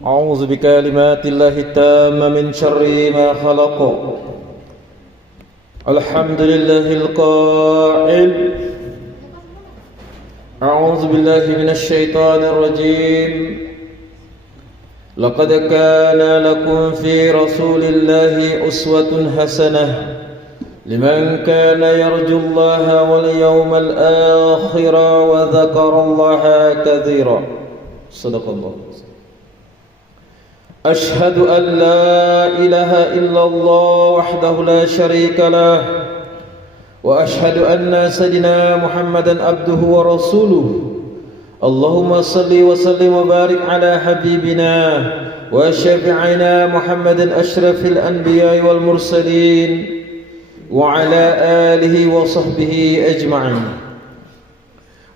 أعوذ بكلمات الله التامة من شر ما خلق. الحمد لله القائل أعوذ بالله من الشيطان الرجيم لقد كان لكم في رسول الله أسوة حسنة لمن كان يرجو الله واليوم الآخر وذكر الله كثيرا. صدق الله. أشهد أن لا إله إلا الله وحده لا شريك له وأشهد أن سيدنا محمدا عبده ورسوله. اللهم صل وسلم وبارك على حبيبنا وشفيعنا محمد أشرف الأنبياء والمرسلين وعلى آله وصحبه أجمعين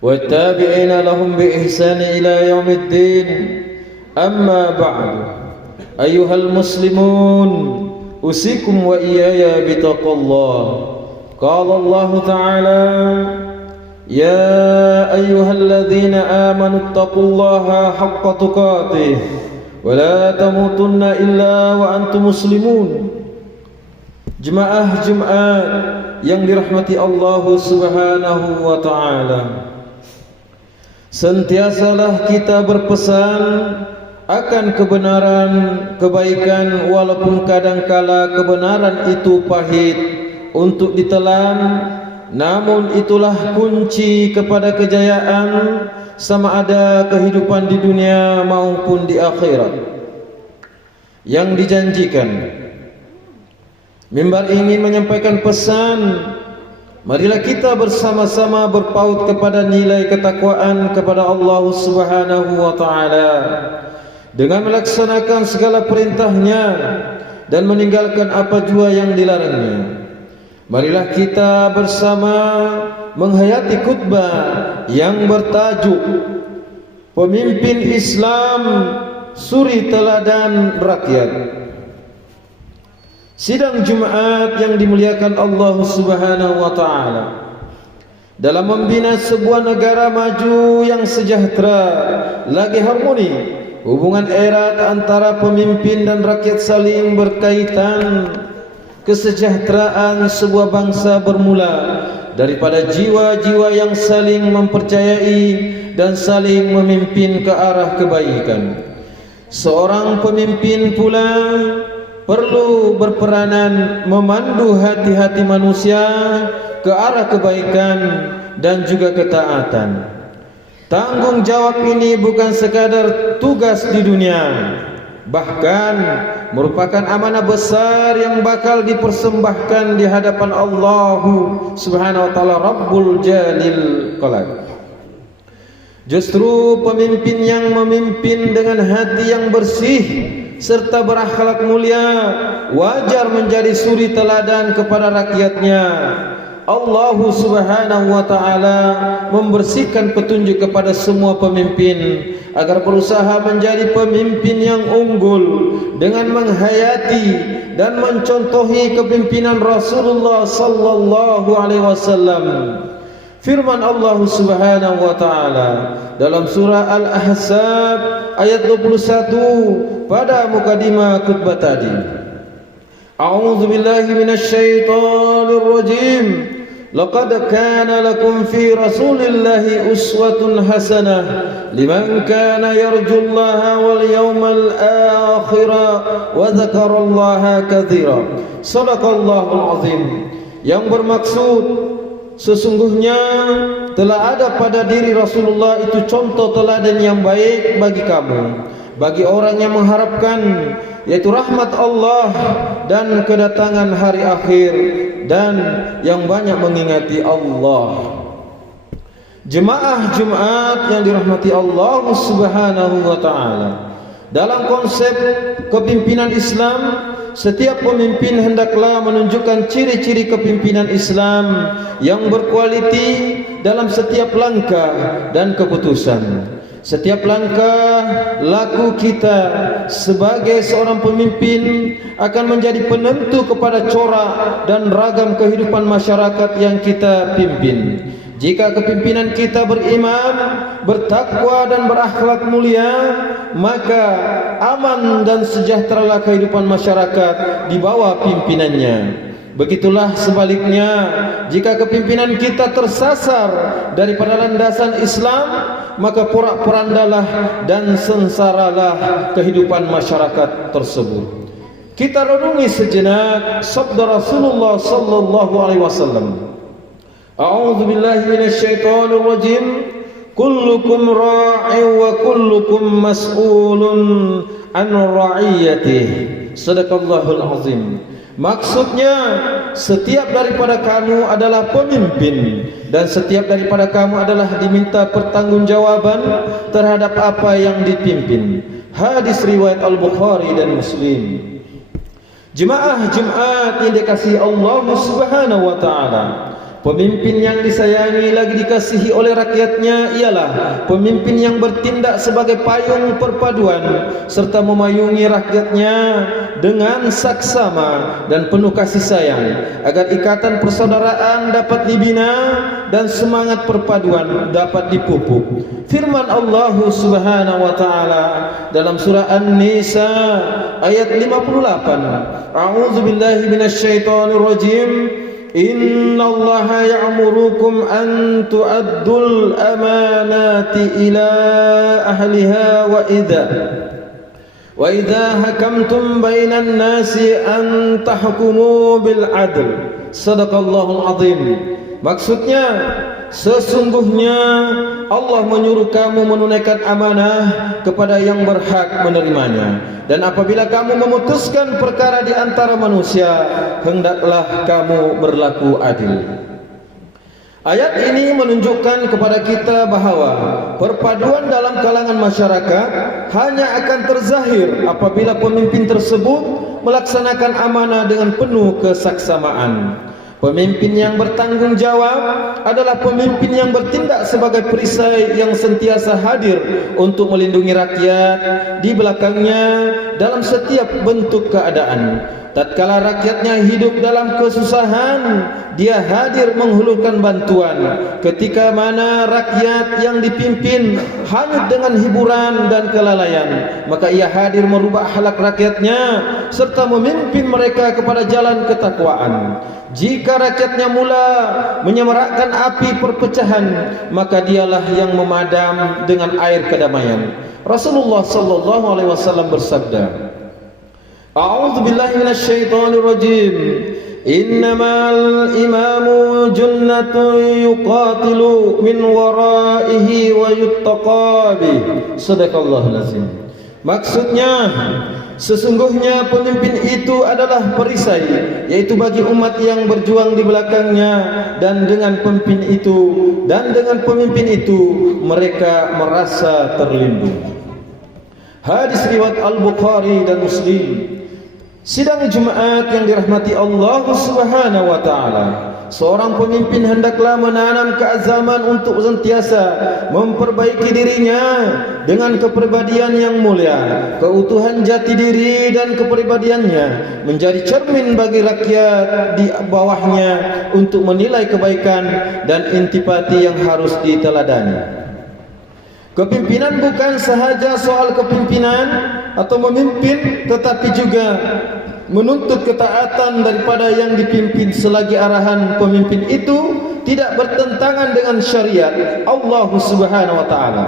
والتابعين لهم بإحسان إلى يوم الدين. أما بعد أيها المسلمون أوصيكم وإياي بتقوى الله. قال الله تعالى يا أيها الذين آمنوا اتقوا الله حق تقاته ولا تموتن إلا وأنتم مسلمون. Jemaah Jumat yang dirahmati Allah Subhanahu wa taala, sentiasalah kita berpesan akan kebenaran, kebaikan, walaupun kadangkala kebenaran itu pahit untuk ditelan, namun itulah kunci kepada kejayaan sama ada kehidupan di dunia maupun di akhirat yang dijanjikan. Mimbar ingin menyampaikan pesan, marilah kita bersama-sama berpaut kepada nilai ketakwaan kepada Allah Subhanahu wa taala dengan melaksanakan segala perintahnya dan meninggalkan apa jua yang dilarangnya. Marilah kita bersama menghayati khutbah yang bertajuk Pemimpin Islam Suri Teladan Rakyat. Sidang Jumat yang dimuliakan Allah Subhanahu wa taala, dalam membina sebuah negara maju yang sejahtera lagi harmoni, hubungan erat antara pemimpin dan rakyat saling berkaitan. Kesejahteraan sebuah bangsa bermula daripada jiwa-jiwa yang saling mempercayai dan saling memimpin ke arah kebaikan. Seorang pemimpin pula perlu berperanan memandu hati-hati manusia ke arah kebaikan dan juga ketaatan. Tanggung jawab ini bukan sekadar tugas di dunia, bahkan merupakan amanah besar yang bakal dipersembahkan di hadapan Allah Subhanahu wa taala Rabbul Jalil Qalab. Justru pemimpin yang memimpin dengan hati yang bersih serta berakhlak mulia wajar menjadi suri teladan kepada rakyatnya. Allah Subhanahu wa taala membersihkan petunjuk kepada semua pemimpin agar berusaha menjadi pemimpin yang unggul dengan menghayati dan mencontohi kepimpinan Rasulullah sallallahu alaihi wasallam. Firman Allah Subhanahu wa taala dalam surah Al-Ahzab ayat 21 pada mukadimah khutbah tadi. A'udzu billahi minasy syaithanir rajim. Laqad kana lakum fi Rasulillahi uswatun hasanah liman kana yarjullaha wal yawmal akhir wa dzakarallaha katsira. Shadaqallahul azim. Yang bermaksud, sesungguhnya telah ada pada diri Rasulullah itu contoh teladan yang baik bagi kamu, bagi orang yang mengharapkan yaitu rahmat Allah dan kedatangan hari akhir dan yang banyak mengingati Allah. Jemaah Jumat yang dirahmati Allah Subhanahu wa taala, dalam konsep kepimpinan Islam, setiap pemimpin hendaklah menunjukkan ciri-ciri kepimpinan Islam yang berkualiti dalam setiap langkah dan keputusan. Setiap langkah laku kita sebagai seorang pemimpin akan menjadi penentu kepada corak dan ragam kehidupan masyarakat yang kita pimpin. Jika kepimpinan kita beriman, bertakwa dan berakhlak mulia, maka aman dan sejahteralah kehidupan masyarakat di bawah pimpinannya. Begitulah sebaliknya, jika kepimpinan kita tersasar daripada landasan Islam, maka porak-porandalah dan sengsaralah kehidupan masyarakat tersebut. Kita renungi sejenak sabda Rasulullah sallallahu alaihi wasallam. A'udzu billahi minasyaitonir rajim. Kullukum ra'in wa kullukum mas'ulun an ra'iyatihi. Sadaqallahul azim. Maksudnya, setiap daripada kamu adalah pemimpin dan setiap daripada kamu adalah diminta pertanggungjawaban terhadap apa yang dipimpin. Hadis riwayat Al-Bukhari dan Muslim. Jemaah Jumat yang dikasihi Allah Subhanahu wa taala, pemimpin yang disayangi lagi dikasihi oleh rakyatnya ialah pemimpin yang bertindak sebagai payung perpaduan serta memayungi rakyatnya dengan saksama dan penuh kasih sayang agar ikatan persaudaraan dapat dibina dan semangat perpaduan dapat dipupuk. Firman Allah Subhanahu wa taala dalam surah An-Nisa ayat 58. A'udzu billahi minasyaitonir rajim. Innallaha ya'murukum an tu'addul amanati ila ahliha wa idza hakamtum bainan nasi an tahkumu bil adl. Sadaqallahul azim. Maksudnya, sesungguhnya Allah menyuruh kamu menunaikan amanah kepada yang berhak menerimanya, dan apabila kamu memutuskan perkara di antara manusia, hendaklah kamu berlaku adil. Ayat ini menunjukkan kepada kita bahawa perpaduan dalam kalangan masyarakat hanya akan terzahir apabila pemimpin tersebut melaksanakan amanah dengan penuh kesaksamaan. Pemimpin yang bertanggung jawab adalah pemimpin yang bertindak sebagai perisai yang sentiasa hadir untuk melindungi rakyat di belakangnya dalam setiap bentuk keadaan. Tatkala rakyatnya hidup dalam kesusahan, dia hadir menghulurkan bantuan. Ketika mana rakyat yang dipimpin hanyut dengan hiburan dan kelalaian, maka ia hadir merubah akhlak rakyatnya serta memimpin mereka kepada jalan ketakwaan. Jika rakyatnya mula menyemarakkan api perpecahan, maka dialah yang memadam dengan air kedamaian. Rasulullah sallallahu alaihi wasallam bersabda, A'udzu billahi minasyaitonir rajim. Innamal imamu junnatun yuqatilu min waraihi wa yuttaqabi. Sadaqallahul azim. Maksudnya, sesungguhnya pemimpin itu adalah perisai, yaitu bagi umat yang berjuang di belakangnya, dan dengan pemimpin itu mereka merasa terlindung. Hadis riwayat Al-Bukhari dan Muslim. Sidang Jumat yang dirahmati Allah Subhanahu wa taala, seorang pemimpin hendaklah menanam keazaman untuk sentiasa memperbaiki dirinya dengan kepribadian yang mulia. Keutuhan jati diri dan kepribadiannya menjadi cermin bagi rakyat di bawahnya untuk menilai kebaikan dan intipati yang harus diteladani. Kepimpinan bukan sahaja soal kepimpinan atau memimpin, tetapi juga menuntut ketaatan daripada yang dipimpin selagi arahan pemimpin itu tidak bertentangan dengan syariat Allah Subhanahu wa taala.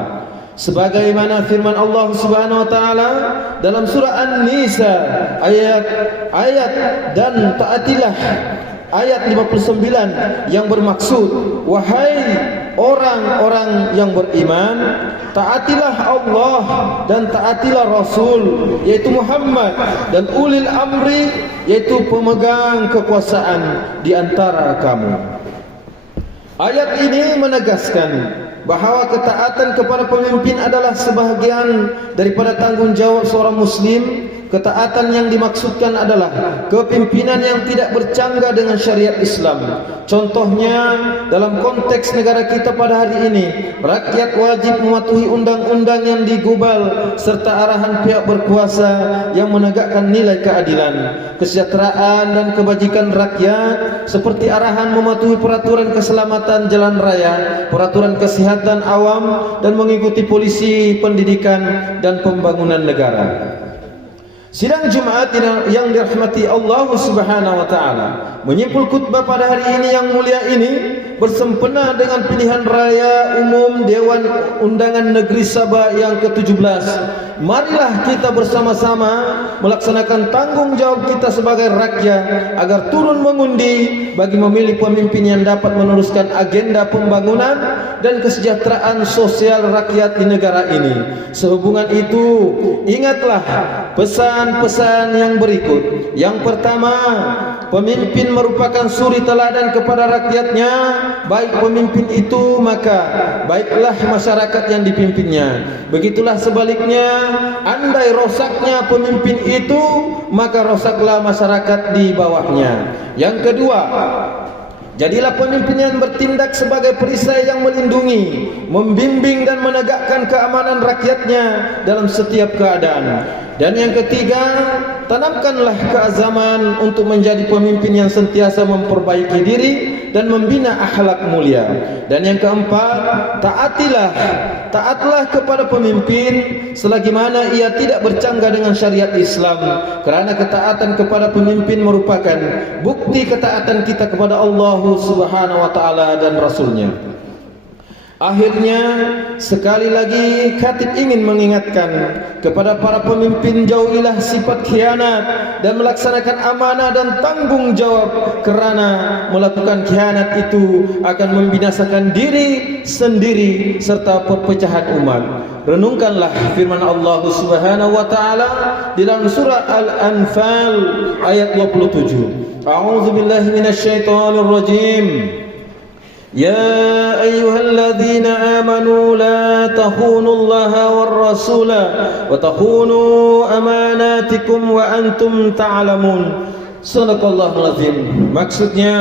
Sebagaimana firman Allah Subhanahu wa taala dalam surah An-Nisa ayat dan taatilah ayat 59 yang bermaksud, wahai orang-orang yang beriman, taatilah Allah dan taatilah Rasul, yaitu Muhammad, dan ulil amri, yaitu pemegang kekuasaan di antara kamu. Ayat ini menegaskan bahawa ketaatan kepada pemimpin adalah sebahagian daripada tanggungjawab seorang muslim ketaatan yang dimaksudkan adalah kepimpinan yang tidak bercanggah dengan syariat Islam. Contohnya, dalam konteks negara kita pada hari ini, rakyat wajib mematuhi undang-undang yang digubal serta arahan pihak berkuasa yang menegakkan nilai keadilan, kesejahteraan dan kebajikan rakyat, seperti arahan mematuhi peraturan keselamatan jalan raya, peraturan kesehatan awam, dan mengikuti polisi, pendidikan dan pembangunan negara. Sidang Jumat yang dirahmati Allah Subhanahu wa taala, menyimpul khutbah pada hari ini yang mulia ini bersempena dengan pilihan raya umum Dewan Undangan Negeri Sabah yang ke-17. Marilah kita bersama-sama melaksanakan tanggung jawab kita sebagai rakyat agar turun mengundi bagi memilih pemimpin yang dapat meneruskan agenda pembangunan dan kesejahteraan sosial rakyat di negara ini. Sehubungan itu, ingatlah pesan-pesan yang berikut. Yang pertama, pemimpin merupakan suri teladan kepada rakyatnya. Baik pemimpin itu, maka baiklah masyarakat yang dipimpinnya. Begitulah sebaliknya, andai rosaknya pemimpin itu, maka rosaklah masyarakat di bawahnya. Yang kedua, jadilah pemimpin yang bertindak sebagai perisai yang melindungi, membimbing dan menegakkan keamanan rakyatnya dalam setiap keadaan. Dan yang ketiga, tanamkanlah keazaman untuk menjadi pemimpin yang sentiasa memperbaiki diri dan membina akhlak mulia. Dan yang keempat, taatlah kepada pemimpin selagi mana ia tidak bercanggah dengan syariat Islam, kerana ketaatan kepada pemimpin merupakan bukti ketaatan kita kepada Allah Subhanahu wa taala dan Rasulnya. Akhirnya, sekali lagi khatib ingin mengingatkan kepada para pemimpin, jauhilah sifat khianat dan melaksanakan amanah dan tanggung jawab, kerana melakukan khianat itu akan membinasakan diri sendiri serta perpecahan umat. Renungkanlah firman Allah Subhanahu wa taala di dalam surah Al-Anfal ayat 27. A'udzu billahi minasyaitonir rajim. يا أيها الذين آمنوا لا تخونوا الله والرسول وتخونوا أماناتكم وأنتم تعلمون. Sadaqallahul azim. Maksudnya,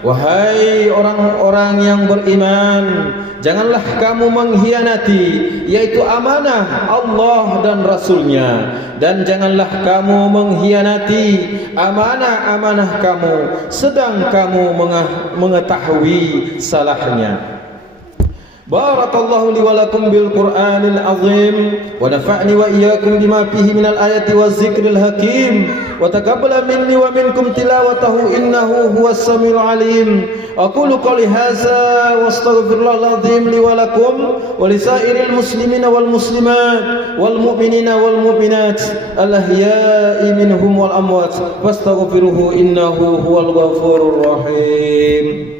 wahai orang-orang yang beriman, janganlah kamu mengkhianati, yaitu amanah Allah dan Rasulnya, dan janganlah kamu mengkhianati amanah-amanah kamu sedang kamu mengetahui salahnya. Barakallahu li wa lakum bil Qur'anil azim wa nafa'ni wa iyyakum bima fihi minal ayati waz zikril hakim wa taqabbala minni wa minkum tilawatahu innahu huwas samiul alim. Aqulu qouli hadza wa astaghfirullahal azim li wa lakum wa lisairil muslimina wal muslimat wal mu'minina wal mu'minat al ahya'i minhum wal amwat fastaghfiruhu innahu huwal ghafurur rahim.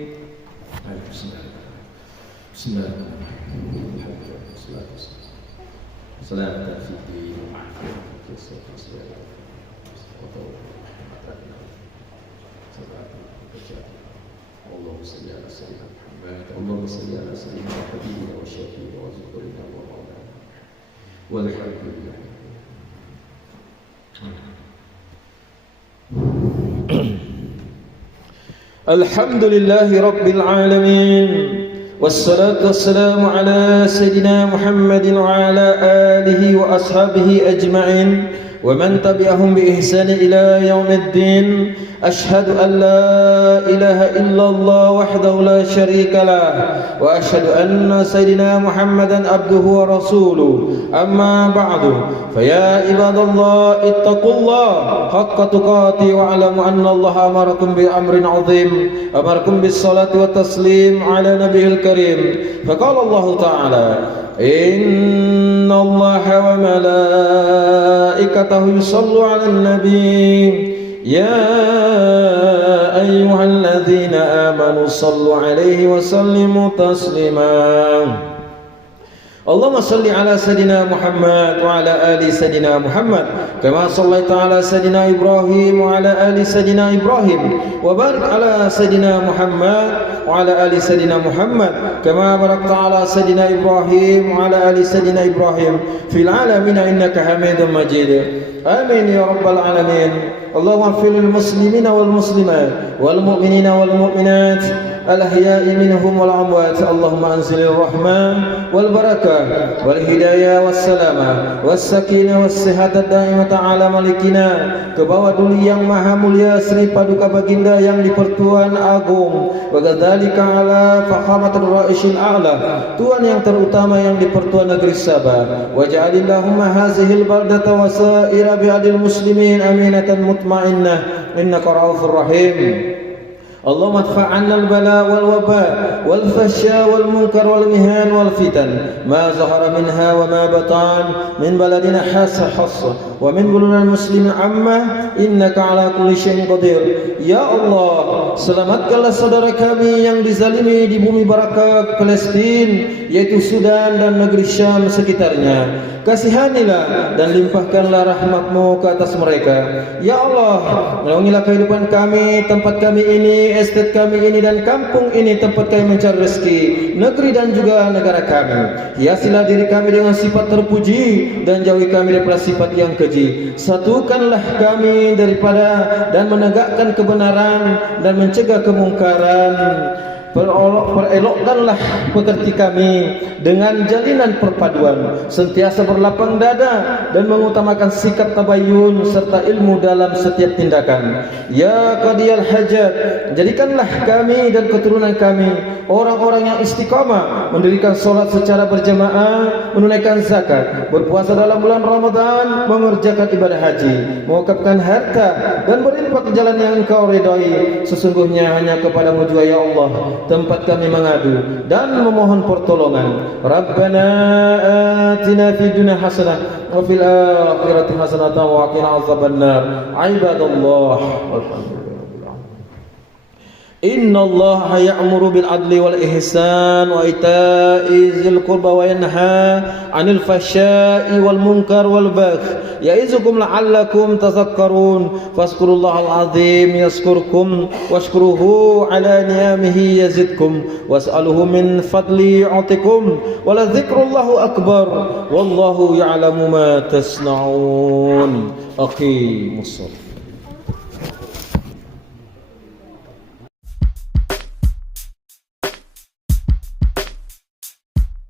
Alhamdulillahi Rabbil Alamin. Wassalatu wassalamu ala Sayyidina Muhammadin wa ala alihi wa ashabihi ajma'in wa man tabi'ahum bi ihsani ila yaumiddin. Ashhadu an la ilaha illallah wahdahu la syarika lah wa ashhadu anna Sayyidina Muhammadan abduhu wa rasuluh. Amma ba'du, faya ibadallah ittaqullah haqqa tuqati wa alamu anna Allah amarakum bi amrin azim, amarakum bis salati wa taslim ala nabiyil karim. Faqala Allah ta'ala, inna Allah wa malaikatahu yusallu ala nabi ya ayyuhalladzina amanu sallu alaihi wa sallimu taslima. اللهم صل على سيدنا محمد وعلى آل سيدنا محمد كما صليت على سيدنا إبراهيم وعلى آل سيدنا إبراهيم وبارك على سيدنا محمد وعلى آل سيدنا محمد كما باركت على سيدنا إبراهيم وعلى آل سيدنا إبراهيم في العالمين إنك حميد مجيد آمين يا رب العالمين. اللهم اغفر للمسلمين والمسلمات والمؤمنين والمؤمنات الأحياء منهم والأموات. اللهم أنزل الرحمة والبركة والهداية والسلامة والسكينة والصحة الدائمة على ملكنا, ke bawah duli yang maha mulia Sri Paduka Baginda yang di-Pertuan Agung, wa kadzalika ala fakhamatul ra'isyil a'la, tuan yang terutama yang di-Pertuan Negeri Sabah. Waj'alillahumma hazihil baldata wa sa'ira bi'adil muslimin aminatan mutmainnah innaka ra'ufur rahim. اللهم ادفع عنا البلاء والوباء والفحشاء والمنكر والمهان والفتن ما ظهر منها وما بطن من بلدنا خاصة ومن بلدان المسلمين عامة إنك على كل شيء قدير. Ya Allah, selamatkanlah saudara kami yang dizalimi di bumi barakah Palestina, yaitu Sudan dan negeri Syam sekitarnya. Kasihanilah dan limpahkanlah rahmat-Mu ke atas mereka. Ya Allah, naungilah kehidupan kami, tempat kami ini, estate kami ini, dan kampung ini, tempat kami mencari rezeki, negeri dan juga negara kami. Hiasilah diri kami dengan sifat terpuji dan jauhi kami daripada sifat yang keji. Satukanlah kami daripada dan menegakkan kebenaran dan mencegah kemungkaran. Perelokkanlah pekerti kami dengan jalinan perpaduan, sentiasa berlapang dada dan mengutamakan sikap tabayun serta ilmu dalam setiap tindakan. Ya Qadiyal Hajat, jadikanlah kami dan keturunan kami orang-orang yang istiqamah, mendirikan solat secara berjamaah, menunaikan zakat, berpuasa dalam bulan Ramadan, mengerjakan ibadah haji, mewakafkan harta dan berinfak di jalan yang Engkau ridai. Sesungguhnya hanya kepadamu jua ya Allah tempat kami mengadu dan memohon pertolongan. Rabbana atina fid dunya hasanah wa fil akhirati hasanah wa qina azabannar. Ibadallah, Inna Allah ya'muru bil adli wal ihsan wa ita'i dzil qurba wa yanha 'anil fahsya'i wal munkar wal baghi ya'izukum la'allakum tadhakkarun. Fazkurullahal azim yazkurkum washkuruhu 'ala ni'amihi yazidkum was'aluhu min fadli yu'tikum wa la dzikrullahu akbar wallahu ya'lamu ma tasna'un. Aqimus shalah.